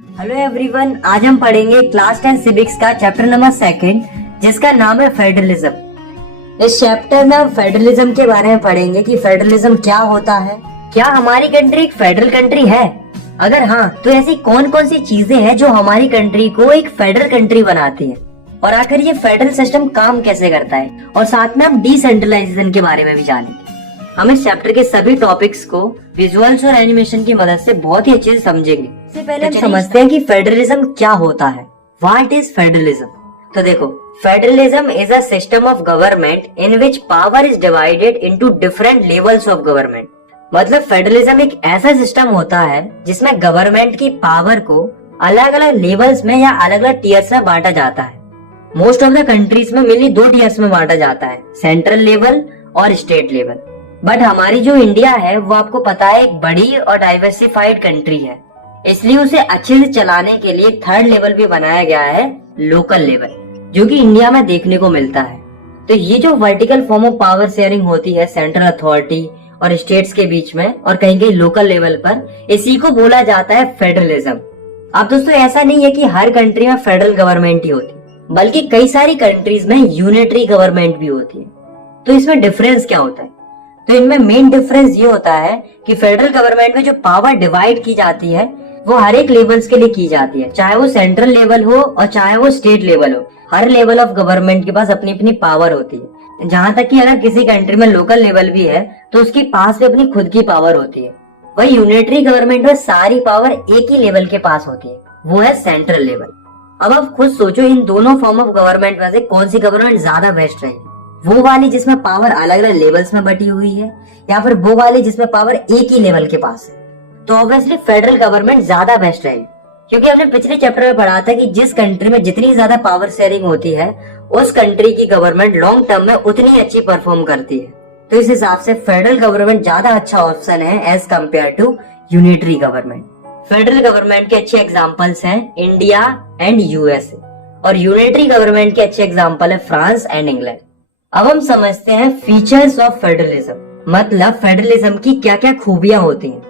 Hello everyone, आज हम पढ़ेंगे क्लास 10 सिविक्स का चैप्टर नंबर 2 जिसका नाम है फेडरलिज्म। इस चैप्टर में हम फेडरलिज्म के बारे में पढ़ेंगे कि फेडरलिज्म क्या होता है, क्या हमारी कंट्री एक फेडरल कंट्री है, अगर हाँ तो ऐसी कौन कौन सी चीजें हैं जो हमारी कंट्री को एक फेडरल कंट्री बनाती है, और आखिर ये फेडरल सिस्टम काम कैसे करता है, और साथ में हम डिसेंट्रलाइजेशन के बारे में भी जानेंगे। हम इस चैप्टर के सभी टॉपिक्स को विजुअल्स और एनिमेशन की मदद से बहुत ही अच्छे से समझेंगे। इससे पहले हम समझते हैं कि फेडरलिज्म क्या होता है। What is federalism? तो देखो, federalism is a system of government in which power is divided into different levels of government. मतलब फेडरलिज्म एक ऐसा सिस्टम होता है जिसमें गवर्नमेंट की पावर को अलग अलग लेवल्स में या अलग अलग टीयर्स में बांटा जाता है। मोस्ट ऑफ द कंट्रीज में मेनली 2 टीयर्स में बांटा जाता है, सेंट्रल लेवल और स्टेट लेवल। बट हमारी जो इंडिया है वो आपको पता है एक बड़ी और डाइवर्सिफाइड कंट्री है, इसलिए उसे अच्छे से चलाने के लिए 3rd लेवल भी बनाया गया है, लोकल लेवल, जो कि इंडिया में देखने को मिलता है। तो ये जो vertical form of power sharing होती है सेंट्रल अथॉरिटी और स्टेट्स के बीच में और कहीं कहीं लोकल लेवल पर, इसी को बोला जाता है फेडरलिज्म। अब दोस्तों ऐसा नहीं है कि हर कंट्री में फेडरल गवर्नमेंट ही होती, बल्कि कई सारी कंट्रीज में यूनिटरी गवर्नमेंट भी होती है। तो इसमें डिफरेंस क्या होता है? तो इनमें मेन डिफरेंस ये होता है कि फेडरल गवर्नमेंट में जो पावर डिवाइड की जाती है वो हर एक लेवल्स के लिए की जाती है, चाहे वो सेंट्रल लेवल हो और चाहे वो स्टेट लेवल हो। हर लेवल ऑफ गवर्नमेंट के पास अपनी अपनी पावर होती है। जहाँ तक कि अगर किसी कंट्री में लोकल लेवल भी है तो उसके पास भी अपनी खुद की पावर होती है। वही यूनिटरी गवर्नमेंट में सारी पावर एक ही लेवल के पास होती है, वो है सेंट्रल लेवल। अब आप खुद सोचो, इन दोनों फॉर्म ऑफ गवर्नमेंट में से कौन सी गवर्नमेंट ज्यादा बेस्ट रहेगी? वो वाली जिसमें पावर अलग अलग लेवल्स में बटी हुई है, या फिर वो वाली जिसमें पावर एक ही लेवल के पास है? तो ऑब्वियसली फेडरल गवर्नमेंट ज्यादा बेस्ट रहेगी, क्योंकि हमने पिछले चैप्टर में पढ़ा था कि जिस कंट्री में जितनी ज्यादा पावर शेयरिंग होती है उस कंट्री की गवर्नमेंट लॉन्ग टर्म में उतनी अच्छी परफॉर्म करती है। तो इस हिसाब से फेडरल गवर्नमेंट ज्यादा अच्छा ऑप्शन है as compare to unitary government. Federal government के अच्छे एग्जाम्पल्स हैं इंडिया एंड यूएसए, और यूनिटरी गवर्नमेंट के अच्छे एग्जाम्पल है फ्रांस एंड इंग्लैंड। अब हम समझते हैं फीचर्स ऑफ फेडरलिज्म, मतलब फेडरलिज्म की क्या क्या खूबियां होती हैं।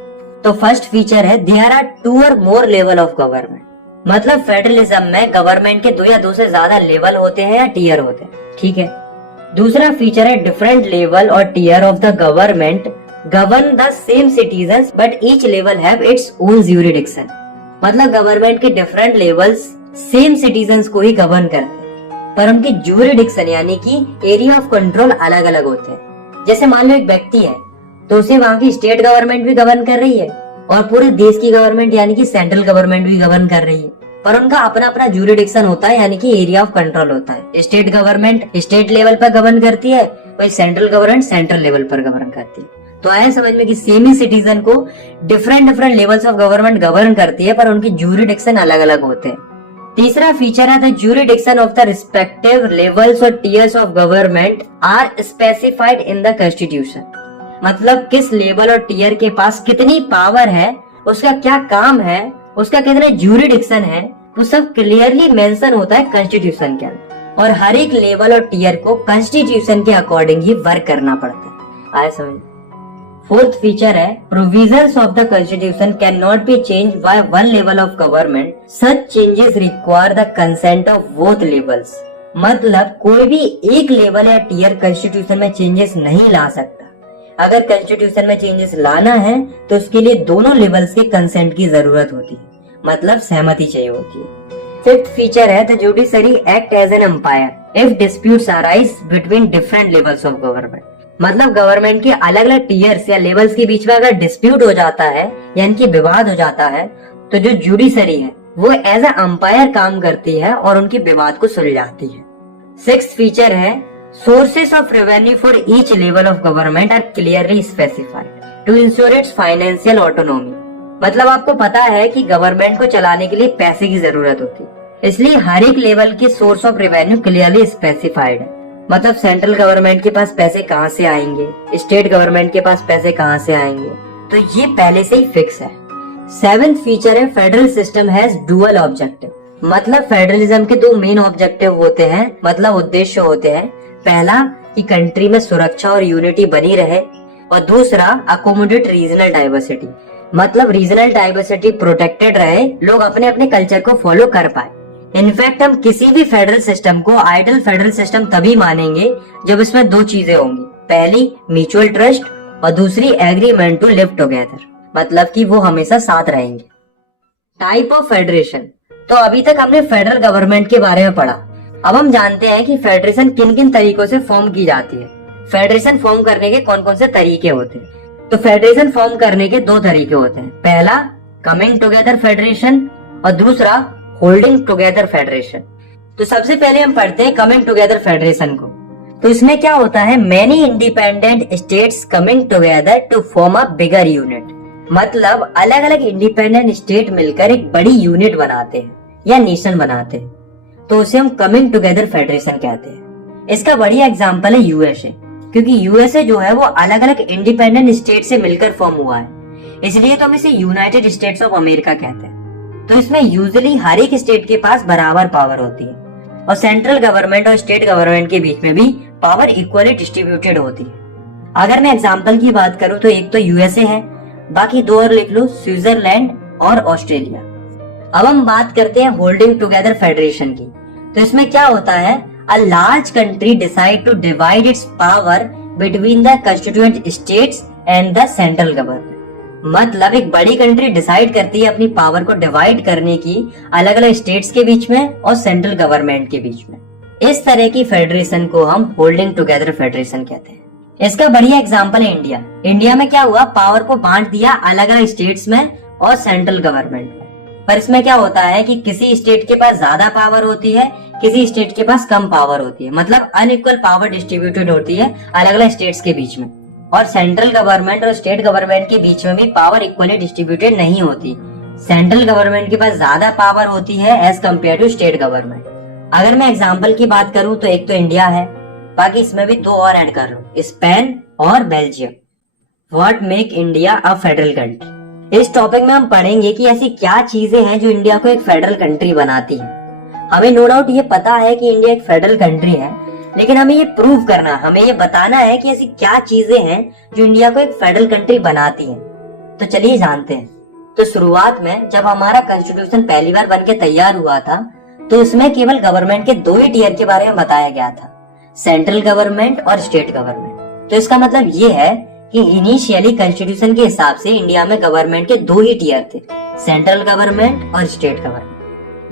तो फर्स्ट फीचर है देयर आर 2 और मोर लेवल ऑफ गवर्नमेंट। मतलब फेडरलिज्म में गवर्नमेंट के 2 या 2 से ज्यादा लेवल होते हैं या टीयर होते हैं, ठीक है। दूसरा फीचर है डिफरेंट लेवल और tier of the government govern the same citizens but each level have its own jurisdiction. मतलब गवर्नमेंट के डिफरेंट लेवल्स सेम सिटीजन्स को ही गवर्न करते हैं, पर उनकी ज्यूरिडिक्शन यानी कि एरिया ऑफ कंट्रोल अलग अलग होते हैं। जैसे मान लो एक व्यक्ति है तो उसे वहाँ की स्टेट गवर्नमेंट भी गवर्न कर रही है और पूरे देश की गवर्नमेंट यानी कि सेंट्रल गवर्नमेंट भी गवर्न कर रही है, पर उनका अपना अपना ज्यूरिडिक्शन होता है यानी कि एरिया ऑफ कंट्रोल होता है। स्टेट गवर्नमेंट स्टेट लेवल पर गवर्न करती है, वही सेंट्रल गवर्नमेंट सेंट्रल लेवल पर गवर्न करती है। तो आया समझ में कि सेम ही सिटीजन को different levels of government govern करती है, पर उनकी ज्यूरिडिक्शन अलग अलग होते हैं। तीसरा फीचर है the jurisdiction of the respective levels और tiers of government are specified in the constitution. मतलब किस लेवल और टीयर के पास कितनी पावर है, उसका क्या काम है, उसका कितना ज्यूरिडिक्शन है, वो सब क्लियरली मेंशन होता है कॉन्स्टिट्यूशन के अंदर, और हर एक लेवल और टीयर को कॉन्स्टिट्यूशन के अकॉर्डिंग ही वर्क करना पड़ता है। आया समझ। फोर्थ फीचर है provisions of the constitution can not be change by one level of government, such changes require the consent of both levels. मतलब कोई भी एक लेवल या टीयर कॉन्स्टिट्यूशन में चेंजेस नहीं ला सकता। अगर कॉन्स्टिट्यूशन में चेंजेस लाना है तो उसके लिए दोनों लेवल्स के कंसेंट की जरूरत होती है, मतलब सहमति चाहिए होती है। फिफ्थ फीचर है the judiciary act as an umpire if disputes arise between different levels of government. मतलब गवर्नमेंट के अलग अलग टीयर्स या लेवल्स के बीच में अगर डिस्प्यूट हो जाता है यानी कि विवाद हो जाता है, तो जो जुडिशरी है वो एज ए अंपायर काम करती है और उनके विवाद को सुलझाती है। सिक्स्थ फीचर है sources of revenue for each level of government are clearly specified to ensure its financial autonomy. मतलब आपको पता है कि गवर्नमेंट को चलाने के लिए पैसे की जरूरत होती है, इसलिए हर एक लेवल की source of revenue clearly specified है। मतलब सेंट्रल गवर्नमेंट के पास पैसे कहाँ से आएंगे, स्टेट गवर्नमेंट के पास पैसे कहाँ से आएंगे, तो ये पहले से ही फिक्स है। सेवेंथ फीचर है federal system has dual objective. मतलब फेडरलिज्म के 2 मेन ऑब्जेक्टिव होते हैं, मतलब उद्देश्य होते हैं। पहला कि कंट्री में सुरक्षा और यूनिटी बनी रहे, और दूसरा अकोमोडेट रीजनल डाइवर्सिटी, मतलब रीजनल डाइवर्सिटी प्रोटेक्टेड रहे, लोग अपने अपने कल्चर को फॉलो कर पाए। इनफैक्ट हम किसी भी फेडरल सिस्टम को आइडियल फेडरल सिस्टम तभी मानेंगे जब इसमें दो चीजें होंगी, पहली म्यूचुअल ट्रस्ट और दूसरी एग्रीमेंट टू लिव टुगेदर, मतलब कि वो हमेशा साथ रहेंगे। Type of federation. तो अभी तक हमने फेडरल गवर्नमेंट के बारे में पढ़ा। अब हम जानते हैं कि फेडरेशन किन किन तरीकों से फॉर्म की जाती है। फेडरेशन फॉर्म करने के कौन कौन से तरीके होते हैं। तो फेडरेशन फॉर्म करने के दो तरीके होते हैं, पहला कमिंग टुगेदर फेडरेशन और दूसरा होल्डिंग टुगेदर फेडरेशन। तो सबसे पहले हम पढ़ते हैं कमिंग टुगेदर फेडरेशन को। तो इसमें क्या होता है, many independent states coming together to form a bigger unit, मतलब अलग अलग इंडिपेंडेंट स्टेट मिलकर एक बड़ी यूनिट बनाते हैं या नेशन बनाते हैं, तो उसे हम कमिंग टुगेदर फेडरेशन कहते हैं। इसका बढ़िया एग्जांपल है यूएसए, क्योंकि यूएसए जो है वो अलग अलग इंडिपेंडेंट स्टेट से मिलकर फॉर्म हुआ है, इसलिए तो हम इसे यूनाइटेड स्टेट्स ऑफ अमेरिका कहते हैं। तो इसमें यूजुअली हर एक स्टेट के पास बराबर पावर होती है और सेंट्रल गवर्नमेंट और स्टेट गवर्नमेंट के बीच में भी पावर इक्वली डिस्ट्रीब्यूटेड होती है। अगर मैं एग्जांपल की बात करूं तो एक तो यूएसए है, बाकी दो और लिख लो, स्विट्जरलैंड और ऑस्ट्रेलिया। अब हम बात करते हैं होल्डिंग टुगेदर फेडरेशन की। तो इसमें क्या होता है, a large country decide to divide its power between the constituent states and the central government, मतलब एक बड़ी कंट्री डिसाइड करती है अपनी पावर को डिवाइड करने की अलग अलग स्टेट्स के बीच में और सेंट्रल गवर्नमेंट के बीच में। इस तरह की फेडरेशन को हम होल्डिंग टुगेदर फेडरेशन कहते हैं। इसका बढ़िया एग्जांपल है इंडिया। इंडिया में क्या हुआ, पावर को बांट दिया अलग अलग स्टेट्स में और सेंट्रल गवर्नमेंट में, पर इसमें क्या होता है कि किसी स्टेट के पास ज्यादा पावर होती है, किसी स्टेट के पास कम पावर होती है, मतलब अनइक्वल पावर डिस्ट्रीब्यूटेड होती है अलग अलग स्टेट्स के बीच में। और सेंट्रल गवर्नमेंट और स्टेट गवर्नमेंट के बीच में भी पावर इक्वली डिस्ट्रीब्यूटेड नहीं होती। सेंट्रल गवर्नमेंट के पास ज्यादा पावर होती है as compare to state government. अगर मैं एग्जांपल की बात करूं तो एक तो इंडिया है, बाकी इसमें भी दो और ऐड कर लो, स्पेन और Belgium. What make India a federal country. इस टॉपिक में हम पढ़ेंगे कि ऐसी क्या चीजें हैं जो इंडिया को एक फेडरल कंट्री बनाती है। हमें नो डाउट ये पता है कि इंडिया एक फेडरल कंट्री है, लेकिन हमें ये प्रूव करना, हमें ये बताना है कि ऐसी क्या चीजें हैं जो इंडिया को एक फेडरल कंट्री बनाती हैं। तो चलिए जानते हैं। तो शुरुआत में जब हमारा कॉन्स्टिट्यूशन पहली बार बनके तैयार हुआ था, तो उसमें केवल गवर्नमेंट के दो ही टियर के बारे में बताया गया था, सेंट्रल गवर्नमेंट और स्टेट गवर्नमेंट। तो इसका मतलब ये है कि इनिशियली कॉन्स्टिट्यूशन के हिसाब से इंडिया में गवर्नमेंट के दो ही टियर थे, सेंट्रल गवर्नमेंट और स्टेट गवर्नमेंट।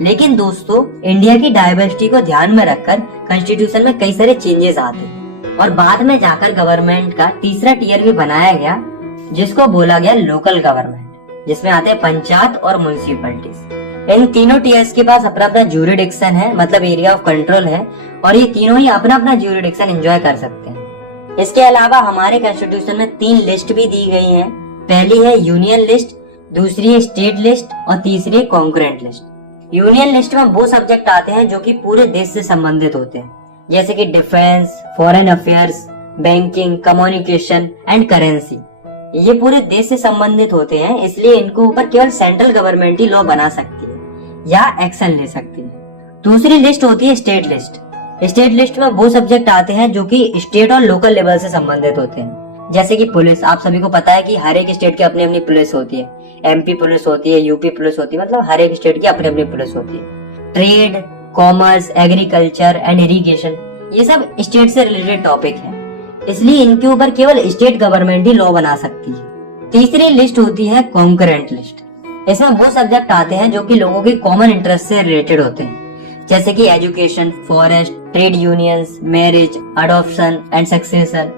लेकिन दोस्तों, इंडिया की डाइवर्सिटी को ध्यान में रखकर कॉन्स्टिट्यूशन में कई सारे चेंजेस आते और बाद में जाकर गवर्नमेंट का तीसरा टियर भी बनाया गया, जिसको बोला गया लोकल गवर्नमेंट, जिसमें आते हैं पंचायत और म्युनिसिपैलिटीज। इन तीनों टियर्स के पास अपना अपना ज्यूरिडिक्शन है, मतलब एरिया ऑफ कंट्रोल है, और ये तीनों ही अपना अपना ज्यूरिडिक्शन एंजॉय कर सकते हैं। इसके अलावा हमारे कॉन्स्टिट्यूशन में 3 लिस्ट भी दी गई हैं। पहली है यूनियन लिस्ट, दूसरी है स्टेट लिस्ट और तीसरी है कॉन्करेंट लिस्ट। यूनियन लिस्ट में वो सब्जेक्ट आते हैं जो कि पूरे देश से संबंधित होते हैं, जैसे कि defence, foreign affairs, banking, communication and currency. ये पूरे देश से संबंधित होते हैं, इसलिए इनको ऊपर केवल सेंट्रल गवर्नमेंट ही लॉ बना सकती है या एक्शन ले सकती है। दूसरी लिस्ट होती है स्टेट लिस्ट। स्टेट लिस्ट में वो सब्जेक्ट आते हैं जो कि स्टेट और लोकल लेवल से संबंधित होते हैं, जैसे कि पुलिस। आप सभी को पता है कि हर एक स्टेट की अपनी अपनी पुलिस होती है, एमपी पुलिस होती है, यूपी पुलिस होती है, मतलब हर एक स्टेट की अपनी अपनी पुलिस होती है। Trade, commerce, agriculture and irrigation, ये सब स्टेट से रिलेटेड टॉपिक है, इसलिए इनके ऊपर केवल स्टेट गवर्नमेंट ही लॉ बना सकती है। तीसरी लिस्ट होती है कॉन्करेंट लिस्ट। इसमें वो सब्जेक्ट आते हैं जो कि लोगों के कॉमन इंटरेस्ट से रिलेटेड होते हैं, जैसे कि education, forest, trade unions, marriage, adoption and succession.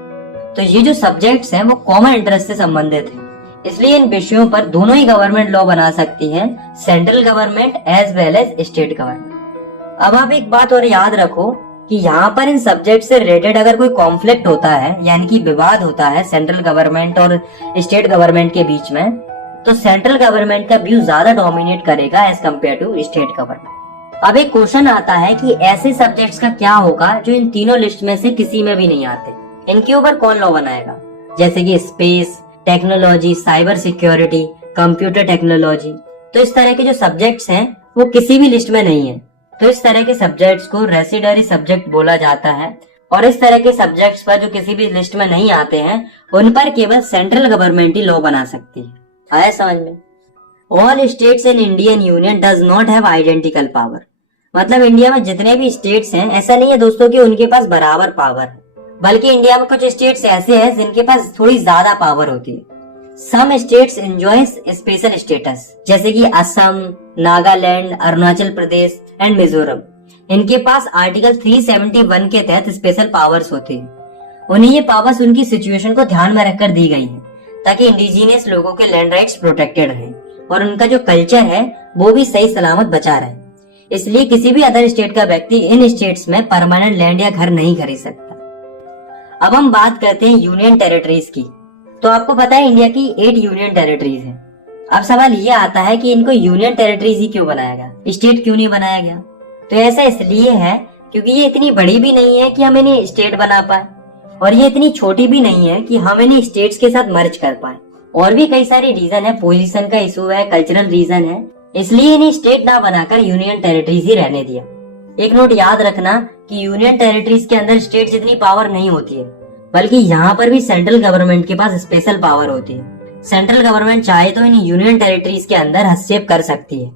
तो ये जो सब्जेक्ट्स हैं वो कॉमन इंटरेस्ट से संबंधित हैं, इसलिए इन विषयों पर दोनों ही गवर्नमेंट लॉ बना सकती है, central government as well as state government. अब आप एक बात और याद रखो कि यहाँ पर इन सब्जेक्ट से रिलेटेड अगर कोई कॉन्फ्लिक्ट होता है, यानी कि विवाद होता है सेंट्रल गवर्नमेंट और स्टेट गवर्नमेंट के बीच में, तो सेंट्रल गवर्नमेंट का व्यू ज्यादा डोमिनेट करेगा as compare to state government. अब एक क्वेश्चन आता है कि ऐसे सब्जेक्ट्स का क्या होगा जो इन तीनों लिस्ट में से किसी में भी नहीं आते, इनके ऊपर कौन लॉ बनाएगा, जैसे कि space, technology, cyber security, computer technology. तो इस तरह के जो सब्जेक्ट्स हैं वो किसी भी लिस्ट में नहीं है, तो इस तरह के सब्जेक्ट्स को रेसिडरी सब्जेक्ट बोला जाता है। और इस तरह के सब्जेक्ट्स पर जो किसी भी लिस्ट में नहीं आते हैं, उन पर केवल सेंट्रल गवर्नमेंट ही लॉ बना सकती है। आया समझ में? All states in Indian union does not have identical power. मतलब इंडिया में जितने भी स्टेट्स हैं, ऐसा नहीं है दोस्तों कि उनके पास बराबर पावर है, बल्कि इंडिया में कुछ स्टेट्स ऐसे हैं जिनके पास थोड़ी ज्यादा पावर होती है। Some states enjoy special status, जैसे कि असम, नागालैंड, अरुणाचल प्रदेश एंड मिजोरम। इनके पास आर्टिकल 371 के तहत स्पेशल पावर्स होते हैं। उन्हें ये पावर्स उनकी सिचुएशन को ध्यान में रखकर दी गई है, ताकि इंडिजिनियस लोगों के लैंड राइट्स प्रोटेक्टेड रहें और उनका जो कल्चर है वो भी सही सलामत बचा रहे। इसलिए किसी भी अदर स्टेट का व्यक्ति इन स्टेट्स में परमानेंट लैंड या घर नहीं खरीद सकता। अब हम बात करते हैं यूनियन टेरिटरीज की। तो आपको पता है इंडिया की 8 यूनियन टेरिटरीज हैं। अब सवाल ये आता है कि इनको यूनियन टेरिटरीज ही क्यों बनाया गया, स्टेट क्यों नहीं बनाया गया? तो ऐसा इसलिए है क्योंकि ये इतनी बड़ी भी नहीं है कि हम इन्हें स्टेट बना पाए, और ये इतनी छोटी भी नहीं है कि हम इन्हें स्टेट्स के साथ मर्ज कर पाए। और भी कई सारे रीजन है, पोजीशन का इशू है, कल्चरल रीजन है, इसलिए इन्हें स्टेट ना बनाकर यूनियन टेरिटरीज ही रहने दिया। एक नोट याद रखना कि यूनियन टेरिटरीज के अंदर स्टेट जितनी पावर नहीं होती है, बल्कि यहाँ पर भी सेंट्रल गवर्नमेंट के पास स्पेशल पावर होती है। सेंट्रल गवर्नमेंट चाहे तो इन यूनियन टेरिटरीज के अंदर हस्तक्षेप कर सकती है।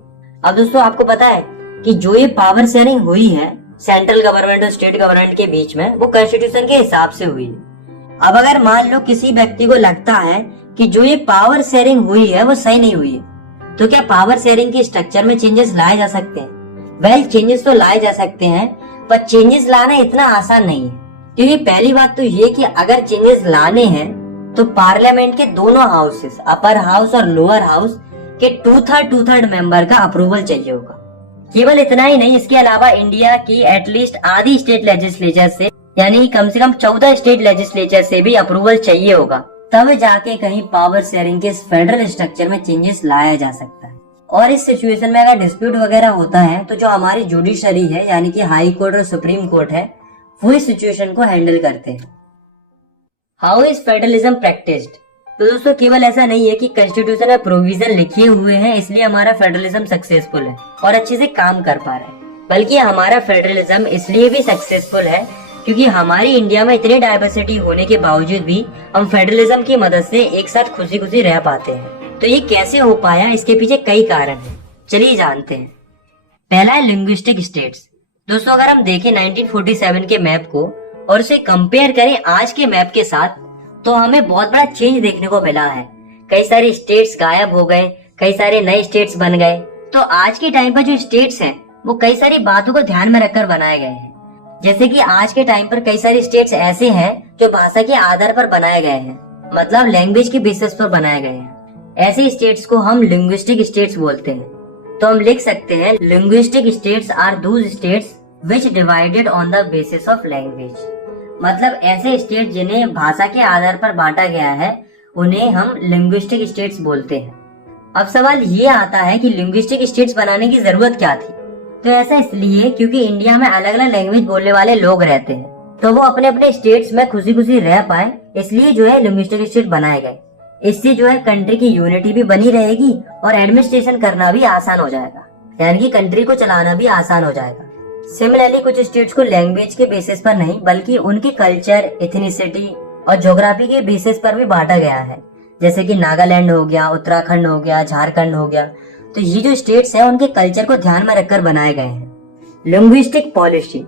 अब दोस्तों आपको पता है कि जो ये पावर शेयरिंग हुई है सेंट्रल गवर्नमेंट और स्टेट गवर्नमेंट के बीच में, वो कॉन्स्टिट्यूशन के हिसाब से हुई है। अब अगर मान लो किसी व्यक्ति को लगता है कि जो ये पावर शेयरिंग हुई है वो सही नहीं हुई है, तो क्या पावर शेयरिंग के स्ट्रक्चर में चेंजेस लाए जा सकते हैं? वेल, चेंजेस तो लाए जा सकते हैं, पर चेंजेस लाना इतना आसान नहीं है। क्योंकि पहली बात तो ये कि अगर चेंजेस लाने हैं तो पार्लियामेंट के दोनों हाउसेस, अपर हाउस और लोअर हाउस के 2/3 मेंबर का अप्रूवल चाहिए होगा। केवल इतना ही नहीं, इसके अलावा इंडिया की एटलीस्ट आधी स्टेट लेजिस्लेचर से, यानी कम से कम 14 स्टेट लेजिस्लेचर से भी अप्रूवल चाहिए होगा, तब जाके कहीं पावर शेयरिंग के फेडरल स्ट्रक्चर में चेंजेस लाया जा सकता है। और इस सिचुएशन में अगर डिस्प्यूट वगैरह होता है तो जो हमारी जुडिशरी है, यानी कि हाई कोर्ट और सुप्रीम कोर्ट है, वो इस सिचुएशन को हैंडल करते हैं। How is federalism practised? तो दोस्तों केवल ऐसा नहीं है कि कॉन्स्टिट्यूशन में प्रोविजन लिखे हुए हैं इसलिए हमारा फेडरलिज्म सक्सेसफुल है और अच्छे से काम कर पा रहा है, बल्कि हमारा फेडरलिज्म इसलिए भी सक्सेसफुल है क्योंकि हमारी इंडिया में इतनी डाइवर्सिटी होने के बावजूद भी हम फेडरलिज्म की मदद से एक साथ खुशी खुशी रह पाते हैं। तो ये कैसे हो पाया, इसके पीछे कई कारण हैं, चलिए जानते हैं। पहला है लिंग्विस्टिक स्टेट्स। दोस्तों अगर हम देखें 1947 के मैप को और उसे कंपेयर करें आज के मैप के साथ, तो हमें बहुत बड़ा चेंज देखने को मिला है। कई सारे स्टेट्स गायब हो गए, कई सारे नए स्टेट्स बन गए। तो आज के टाइम पर जो स्टेट्स हैं वो कई सारी बातों को ध्यान में रखकर बनाए गए हैं। जैसे कि आज के टाइम पर कई सारे स्टेट्स ऐसे हैं जो भाषा के आधार पर बनाए गए हैं, मतलब लैंग्वेज के बेसिस पर बनाए गए हैं। ऐसे स्टेट्स को हम लिंग्विस्टिक स्टेट्स बोलते हैं। तो हम लिख सकते हैं linguistic states are those states which divided on the basis of language. मतलब ऐसे स्टेट जिन्हें भाषा के आधार पर बांटा गया है उन्हें हम लिंग्विस्टिक स्टेट्स बोलते हैं। अब सवाल ये आता है कि लिंग्विस्टिक स्टेट्स बनाने की जरूरत क्या थी? तो ऐसा इसलिए क्योंकि इंडिया में अलग अलग लैंग्वेज बोलने वाले लोग रहते हैं, तो वो अपने अपने स्टेट्स में खुशी खुशी रह पाए, इसलिए जो है लिंग्विस्टिक स्टेट बनाए गए। इससे जो है कंट्री की यूनिटी भी बनी रहेगी और एडमिनिस्ट्रेशन करना भी आसान हो जाएगा, यानी कि कंट्री को चलाना भी आसान हो जाएगा। सिमिलरली कुछ स्टेट्स को लैंग्वेज के बेसिस पर नहीं बल्कि उनके कल्चर, एथनिसिटी और ज्योग्राफी के बेसिस पर भी बांटा गया है। जैसे कि नागालैंड हो गया, उत्तराखंड हो गया, झारखंड हो गया। तो ये जो स्टेट्स हैं उनके कल्चर को ध्यान में रखकर बनाए गए हैं। Linguistic policy.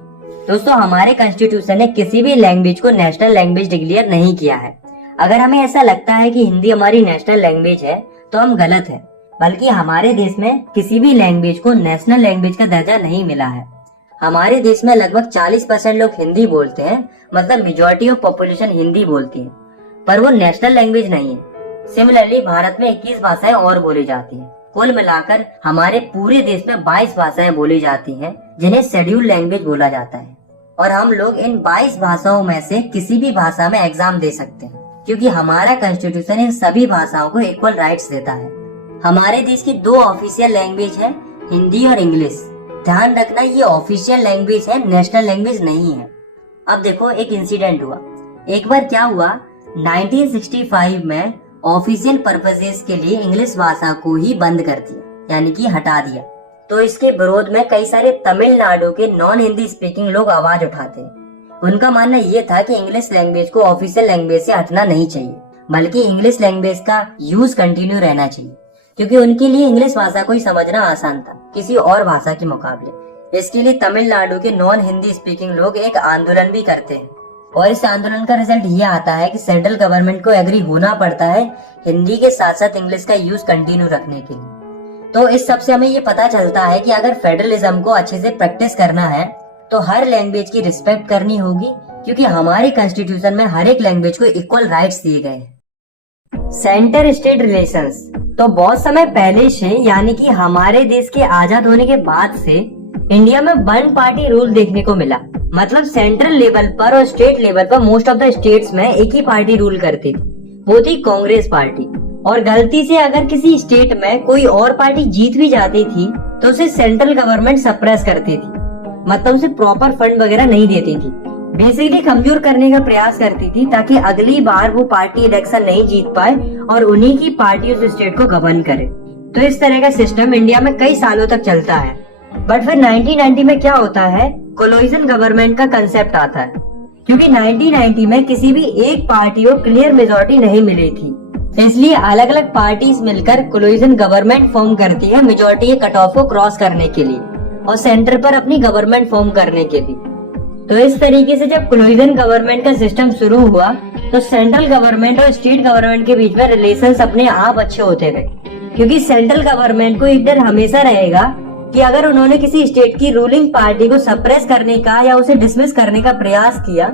दोस्तों हमारे कॉन्स्टिट्यूशन ने किसी भी लैंग्वेज को नेशनल लैंग्वेज डिक्लेयर नहीं किया है। अगर हमें ऐसा लगता है कि हिंदी हमारी नेशनल लैंग्वेज है तो हम गलत है, बल्कि हमारे देश में किसी भी लैंग्वेज को नेशनल लैंग्वेज का दर्जा नहीं मिला है। हमारे देश में लगभग 40% लोग हिंदी बोलते हैं, मतलब मेजॉरिटी ऑफ पॉपुलेशन हिंदी बोलती है, पर वो नेशनल लैंग्वेज नहीं है। सिमिलरली भारत में 21 भाषाएं और बोली जाती हैं। कुल मिलाकर हमारे पूरे देश में 22 भाषाएं बोली जाती हैं जिन्हें शेड्यूल लैंग्वेज बोला जाता है। और हम लोग इन 22 भाषाओं में से किसी भी भाषा में एग्जाम दे सकते हैं, क्योंकि हमारा कॉन्स्टिट्यूशन इन सभी भाषाओं को इक्वल राइट्स देता है। हमारे देश की 2 ऑफिशियल लैंग्वेज है, हिंदी और इंग्लिश। ध्यान रखना ये ऑफिशियल लैंग्वेज है, नेशनल लैंग्वेज नहीं है। अब देखो एक इंसिडेंट हुआ। एक बार क्या हुआ, 1965 में ऑफिशियल पर्पसेस के लिए इंग्लिश भाषा को ही बंद कर दिया, यानी कि हटा दिया। तो इसके विरोध में कई सारे तमिलनाडु के नॉन हिंदी स्पीकिंग लोग आवाज उठाते। उनका मानना ये था कि इंग्लिश लैंग्वेज को ऑफिशियल लैंग्वेज से हटना नहीं चाहिए, बल्कि इंग्लिश लैंग्वेज का यूज कंटिन्यू रहना चाहिए, क्योंकि उनके लिए इंग्लिश भाषा को ही समझना आसान था किसी और भाषा के मुकाबले। इसके लिए तमिलनाडु के नॉन हिंदी स्पीकिंग लोग एक आंदोलन भी करते हैं, और इस आंदोलन का रिजल्ट ये आता है कि सेंट्रल गवर्नमेंट को एग्री होना पड़ता है हिंदी के साथ साथ इंग्लिश का यूज कंटिन्यू रखने के लिए। तो इस सब से हमें ये पता चलता है कि अगर फेडरलिज्म को अच्छे से प्रैक्टिस करना है तो हर लैंग्वेज की रिस्पेक्ट करनी होगी, क्योंकि हमारे कॉन्स्टिट्यूशन में हर एक लैंग्वेज को इक्वल राइट्स दिए गए हैं। सेंटर स्टेट रिलेशंस तो बहुत समय पहले से, यानी कि हमारे देश के आजाद होने के बाद से इंडिया में वन पार्टी रूल देखने को मिला। मतलब सेंट्रल लेवल पर और स्टेट लेवल पर मोस्ट ऑफ द स्टेट्स में एक ही पार्टी रूल करती थी, वो थी कांग्रेस पार्टी। और गलती से अगर किसी स्टेट में कोई और पार्टी जीत भी जाती थी तो उसे सेंट्रल गवर्नमेंट सप्रेस करती थी, मतलब उसे प्रॉपर फंड वगैरह नहीं देती थी, बेसिकली कमजोर करने का प्रयास करती थी ताकि अगली बार वो पार्टी इलेक्शन नहीं जीत पाए और उन्हीं की पार्टी उस स्टेट को गवर्न करे। तो इस तरह का सिस्टम इंडिया में कई सालों तक चलता है। बट फिर 1990 में क्या होता है, कोलिशन गवर्नमेंट का कंसेप्ट आता है, क्योंकि 1990 में किसी भी एक पार्टी को क्लियर मेजोरिटी नहीं मिली थी, इसलिए अलग अलग पार्टीज मिलकर कोलिशन गवर्नमेंट फॉर्म करती है मेजोरिटी के कट ऑफ को क्रॉस करने के लिए और सेंटर पर अपनी गवर्नमेंट फॉर्म करने के लिए। तो इस तरीके से जब कोलिशन गवर्नमेंट का सिस्टम शुरू हुआ तो सेंट्रल गवर्नमेंट और स्टेट गवर्नमेंट के बीच में रिलेशंस अपने आप अच्छे होते गए, क्योंकि सेंट्रल गवर्नमेंट को एक डर हमेशा रहेगा कि अगर उन्होंने किसी स्टेट की रूलिंग पार्टी को सप्रेस करने का या उसे डिसमिस करने का प्रयास किया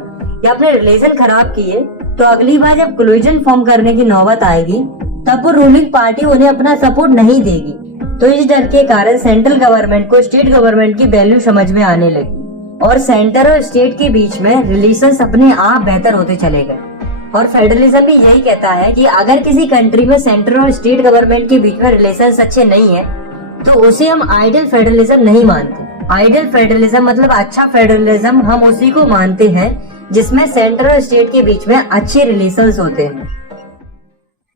या अपने रिलेशन खराब किए, तो अगली बार जब कोलिशन फॉर्म करने की नौबत आएगी तब वो रूलिंग पार्टी उन्हें अपना सपोर्ट नहीं देगी। तो इस डर के कारण सेंट्रल गवर्नमेंट को स्टेट गवर्नमेंट की वैल्यू समझ में आने लगी और सेंटर और स्टेट के बीच में रिलेशंस अपने आप बेहतर होते चले गए। और फेडरलिज्म भी यही कहता है कि अगर किसी कंट्री में सेंटर और स्टेट गवर्नमेंट के बीच में रिलेशंस अच्छे नहीं है तो उसे हम आइडियल फेडरलिज्म नहीं मानते। आइडियल फेडरलिज्म मतलब अच्छा फेडरलिज्म हम उसी को मानते हैं जिसमें सेंटर और स्टेट के बीच में अच्छे रिलेशंस होते हैं।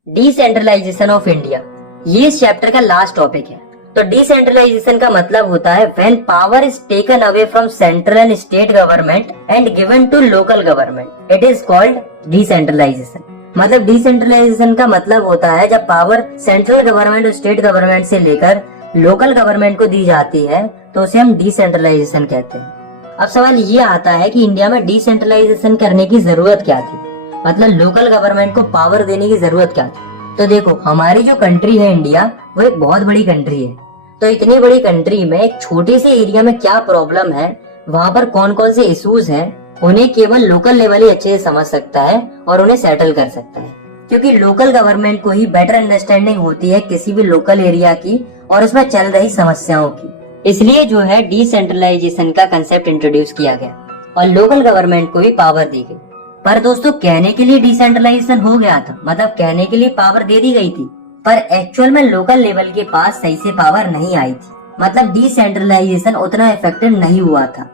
डिसेंट्रलाइजेशन ऑफ इंडिया, ये इस चैप्टर का लास्ट टॉपिक है। तो डिसेंट्रलाइजेशन का मतलब होता है when power is taken away from central and state government and given to local government, it is called decentralisation. मतलब डिसेंट्रलाइजेशन का मतलब होता है जब पावर सेंट्रल गवर्नमेंट और स्टेट गवर्नमेंट से लेकर लोकल गवर्नमेंट को दी जाती है तो उसे हम डिसेंट्रलाइजेशन कहते हैं। अब सवाल ये आता है कि इंडिया में डिसेंट्रलाइजेशन करने की जरूरत क्या थी, मतलब लोकल गवर्नमेंट को पावर देने की जरूरत क्या थी। तो देखो, हमारी जो कंट्री है इंडिया, वो एक बहुत बड़ी कंट्री है। तो इतनी बड़ी कंट्री में एक छोटे से एरिया में क्या प्रॉब्लम है, वहाँ पर कौन कौन से इश्यूज हैं, उन्हें केवल लोकल लेवल ही अच्छे से समझ सकता है और उन्हें सेटल कर सकता है, क्योंकि लोकल गवर्नमेंट को ही बेटर अंडरस्टैंडिंग होती है किसी भी लोकल एरिया की और उसमें चल रही समस्याओं की। इसलिए जो है डिसेंट्रलाइजेशन का कंसेप्ट इंट्रोड्यूस किया गया और लोकल गवर्नमेंट को भी पावर दी गई। पर दोस्तों, कहने के लिए डिसेंट्रलाइजेशन हो गया था, मतलब कहने के लिए पावर दे दी गई थी, पर एक्चुअल में लोकल लेवल के पास सही से पावर नहीं आई थी। मतलब डिसेंट्रलाइजेशन उतना इफेक्टिव नहीं हुआ था।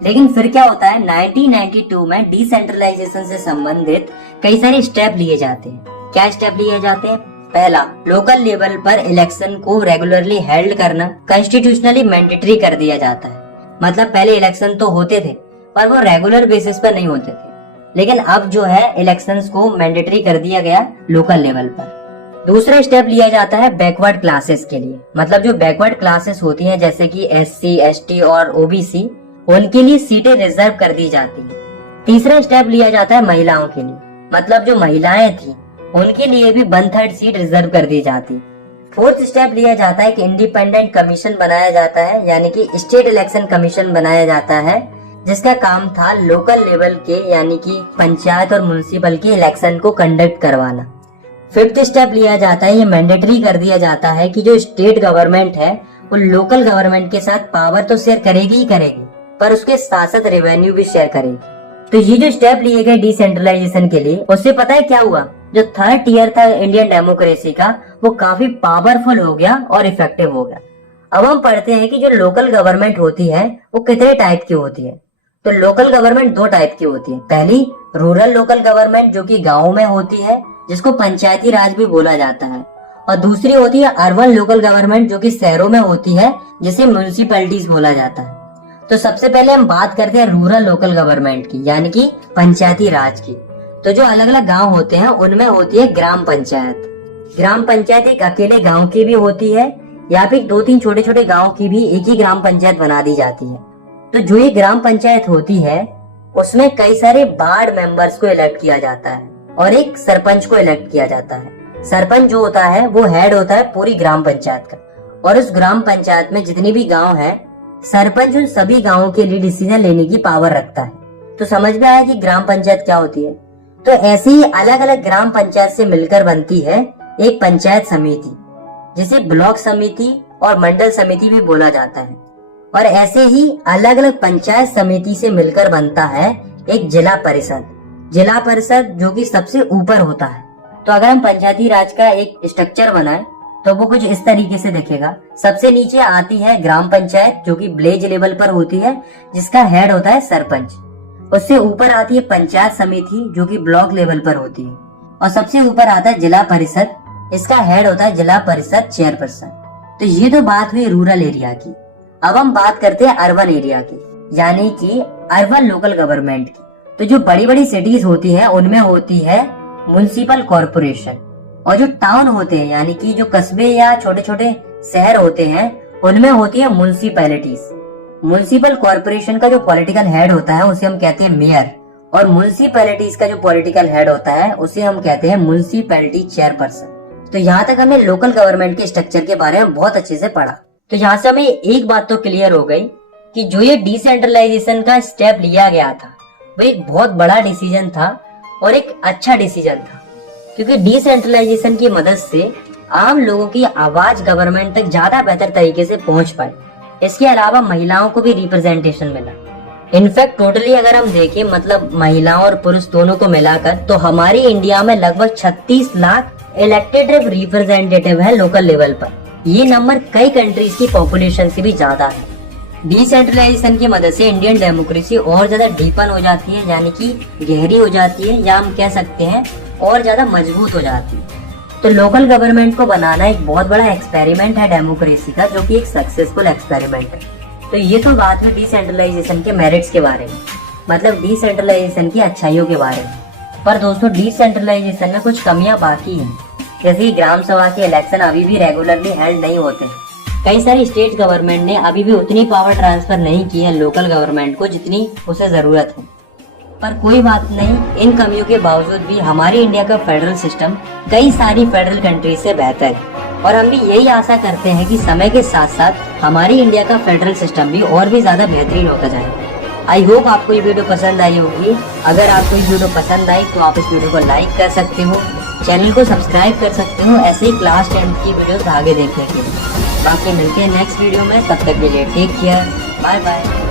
लेकिन फिर क्या होता है, 1992 में डिसेंट्रलाइजेशन से संबंधित कई सारे स्टेप लिए जाते हैं। क्या स्टेप लिए जाते हैं? पहला, लोकल लेवल पर इलेक्शन को रेगुलरली हेल्ड करना कॉन्स्टिट्यूशनली मैंडेटरी कर दिया जाता है। मतलब पहले इलेक्शन तो होते थे पर वो रेगुलर बेसिस पर नहीं होते थे, लेकिन अब जो है इलेक्शंस को मैंडेटरी कर दिया गया लोकल लेवल पर। दूसरा स्टेप लिया जाता है बैकवर्ड क्लासेस के लिए, मतलब जो बैकवर्ड क्लासेस होती हैं जैसे कि SC, ST और OBC, उनके लिए सीटें रिजर्व कर दी जाती है। तीसरा स्टेप लिया जाता है महिलाओं के लिए, मतलब जो महिलाएं थी उनके लिए भी 1/3 सीट रिजर्व कर दी जाती। फोर्थ स्टेप लिया जाता है कि इंडिपेंडेंट कमीशन बनाया जाता है, यानी कि स्टेट इलेक्शन कमीशन बनाया जाता है, जिसका काम था लोकल लेवल के यानी कि पंचायत और म्युनिसिपल के इलेक्शन को कंडक्ट करवाना। फिफ्थ स्टेप लिया जाता है, ये मैंडेटरी कर दिया जाता है कि जो स्टेट गवर्नमेंट है वो लोकल गवर्नमेंट के साथ पावर तो शेयर करेगी ही करेगी, पर उसके साथ साथ रेवेन्यू भी शेयर करेगी। तो ये जो स्टेप लिए गए डिसेंट्रलाइजेशन के लिए, उससे पता है क्या हुआ, जो थर्ड ईयर था इंडियन डेमोक्रेसी का वो काफी पावरफुल हो गया और इफेक्टिव हो गया। अब हम पढ़ते हैं कि जो लोकल गवर्नमेंट होती है वो कितने टाइप की होती है। तो लोकल गवर्नमेंट 2 टाइप की होती है। पहली, रूरल लोकल गवर्नमेंट जो कि गाँव में होती है, जिसको पंचायती राज भी बोला जाता है, और दूसरी होती है अर्बन लोकल गवर्नमेंट जो कि शहरों में होती है, जिसे म्युनिसिपैलिटीज बोला जाता है। तो सबसे पहले हम बात करते हैं रूरल लोकल गवर्नमेंट की, यानी कि पंचायती राज की। तो जो अलग अलग गांव होते हैं उनमें होती है ग्राम पंचायत। ग्राम पंचायत एक अकेले गांव की भी होती है या फिर 2-3 छोटे छोटे गांव की भी एक ही ग्राम पंचायत बना दी जाती है। तो जो ये ग्राम पंचायत होती है उसमें कई सारे वार्ड मेंबर्स को इलेक्ट किया जाता है और एक सरपंच को इलेक्ट किया जाता है। सरपंच जो होता है वो हेड होता है पूरी ग्राम पंचायत का, और उस ग्राम पंचायत में जितनी भी गांव है सरपंच उन सभी गांवों के लिए डिसीजन लेने की पावर रखता है। तो समझ में आया कि ग्राम पंचायत क्या होती है। तो ऐसे ही अलग अलग ग्राम पंचायत से मिलकर बनती है एक पंचायत समिति, जिसे ब्लॉक समिति और मंडल समिति भी बोला जाता है। और ऐसे ही अलग अलग पंचायत समिति से मिलकर बनता है एक जिला परिषद। जिला परिषद जो कि सबसे ऊपर होता है। तो अगर हम पंचायती राज का एक स्ट्रक्चर बनाए तो वो कुछ इस तरीके से दिखेगा। सबसे नीचे आती है ग्राम पंचायत जो कि विलेज लेवल पर होती है, जिसका हेड होता है सरपंच। उससे ऊपर आती है पंचायत समिति जो कि ब्लॉक लेवल पर होती है, और सबसे ऊपर आता है जिला परिषद। इसका हेड होता है जिला परिषद चेयरपर्सन। तो ये तो बात हुई रूरल एरिया की। अब हम बात करते हैं अर्बन एरिया की, यानी कि अर्बन लोकल गवर्नमेंट की। तो जो बड़ी बड़ी सिटीज होती है उनमें होती है म्युनिसिपल कॉर्पोरेशन, और जो टाउन होते हैं यानी कि जो कस्बे या छोटे छोटे शहर होते हैं उनमें होती है म्युनिसिपैलिटीज। म्युनिसिपल कॉर्पोरेशन का जो पॉलिटिकल हेड होता है उसे हम कहते हैं मेयर, और म्युनिसिपैलिटीज का जो पॉलिटिकल हेड होता है उसे हम कहते हैं म्युनिसिपैलिटी चेयरपर्सन। तो यहाँ तक हमने लोकल गवर्नमेंट के स्ट्रक्चर के बारे में बहुत अच्छे से पढ़ा। तो यहाँ से हमें एक बात तो क्लियर हो गई कि जो ये डिसेंट्रलाइजेशन का स्टेप लिया गया था वो एक बहुत बड़ा डिसीजन था और एक अच्छा डिसीजन था, क्योंकि डिसेंट्रलाइजेशन की मदद से आम लोगों की आवाज गवर्नमेंट तक ज्यादा बेहतर तरीके से पहुंच पाई। इसके अलावा महिलाओं को भी रिप्रेजेंटेशन मिला। इनफैक्ट टोटली अगर हम देखें मतलब महिलाओं और पुरुष दोनों को मिलाकर तो हमारी इंडिया में लगभग 36 लाख इलेक्टेड रिप्रेजेंटेटिव है लोकल लेवल पर। ये नंबर कई कंट्रीज की पॉपुलेशन से भी ज्यादा है। डिसेंट्रलाइजेशन की मदद से इंडियन डेमोक्रेसी और ज्यादा डीपन हो जाती है, यानी कि गहरी हो जाती है, या हम कह सकते हैं और ज्यादा मजबूत हो जाती है। तो लोकल गवर्नमेंट को बनाना एक बहुत बड़ा एक्सपेरिमेंट है डेमोक्रेसी का, जो कि एक सक्सेसफुल एक्सपेरिमेंट है। तो ये तो बात है डिसेंट्रलाइजेशन के मेरिट्स के बारे में, मतलब डिसेंट्रलाइजेशन की अच्छाइयों के बारे में। पर दोस्तों डिसेंट्रलाइजेशन में कुछ कमियां बाकी हैं, जैसे कि ग्राम सभा के इलेक्शन अभी भी रेगुलरली हेल्ड नहीं होते। कई सारी स्टेट गवर्नमेंट ने अभी भी उतनी पावर ट्रांसफर नहीं की है लोकल गवर्नमेंट को जितनी उसे जरूरत है। पर कोई बात नहीं, इन कमियों के बावजूद भी हमारी इंडिया का फेडरल सिस्टम कई सारी फेडरल कंट्रीज से बेहतर है, और हम भी यही आशा करते हैं कि समय के साथ साथ हमारी इंडिया का फेडरल सिस्टम भी और भी ज्यादा बेहतरीन होता जाए। आई होप आपको ये वीडियो पसंद आई होगी। अगर आपको ये वीडियो पसंद आई तो आप इस वीडियो को लाइक कर सकते हो, चैनल को सब्सक्राइब कर सकते हो ऐसे ही क्लास 10 की वीडियोस आगे देखने के लिए। बाकी मिलते हैं नेक्स्ट वीडियो में, तब तक के लिए टेक केयर, बाय बाय।